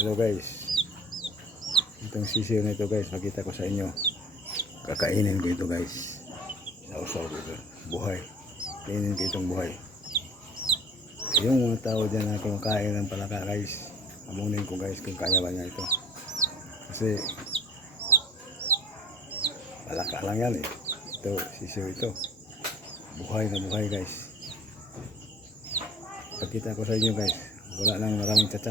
Hello guys. Itong sisiyo na ito guys, makita ko sa inyo. Kakainin ko ito guys. Sausaw ko ito. Buhay. Kainin ko itong buhay. Yung mga tao dyan na kumakain ng palaka guys. Amunin ko guys kung kaya ba niya ito. Kasi palaka lang yan eh. Ito, sisiyo ito. Buhay na buhay guys. Pagkita ko sa inyo guys, wala nang maraming chat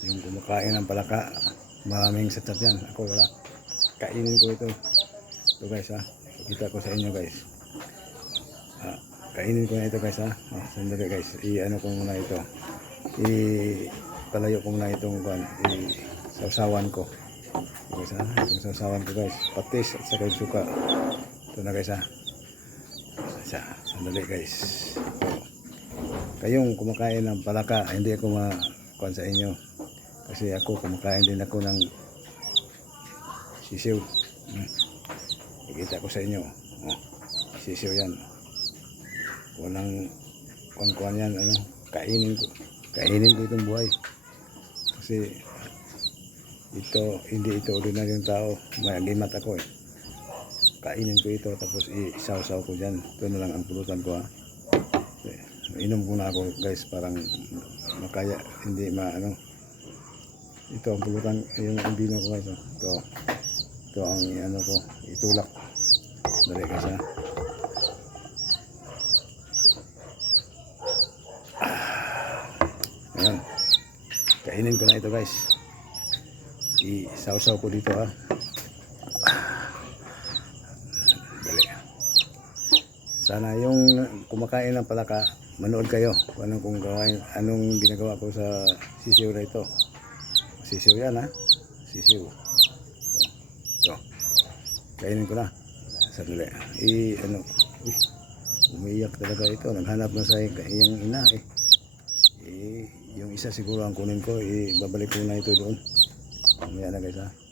yung kumakain ng palaka maraming satat yan. Ako wala. Kainin ko ito. Ito guys ha. Pakita ko sa inyo guys. Ah, kainin ko na ito guys ha. Ah, sandali guys. I ano ko muna ito. I palayo ko muna itong kuan i sausawan ko. Ito guys ha. Itong sausawan ko guys. Patis at saka suka. Ito na guys ha. Sa sandali guys. Kayong kumakain ng palaka hindi ako ma kuan sa inyo kasi ako kumakain din ako ng sisiw. Hmm. ikita ko sa inyo. Oh, sisiw yan. Walang kuan yan ano. Kainin ko kainin ko itong buhay. Kasi ito hindi ito ordinaryong tao. May agimat ako eh. Kainin ko ito tapos isaw-saw ko dyan. Ito na lang ang pulutan ko ha. Inom ko na ako guys parang makaya hindi ma ano ito ang pulutan yung ang bino ko oh. ito. Ito ang ano ko itulak. Dali ha Ah. ayan. Kainin ko na ito guys. Isaw-saw ko dito ha dali. Sana yung kumakain ng palaka manood kayo kung anong, kung gawain, anong ginagawa ko sa sisiw na ito sisiw yan ha? Sisiw. Ito kainin ko na. Sandali. I ano uy, umiiyak talaga ito. Naghanap na sa iyang ina eh. eh yung isa siguro ang kunin ko eh babalik ko na ito doon. Mamaya na guys ha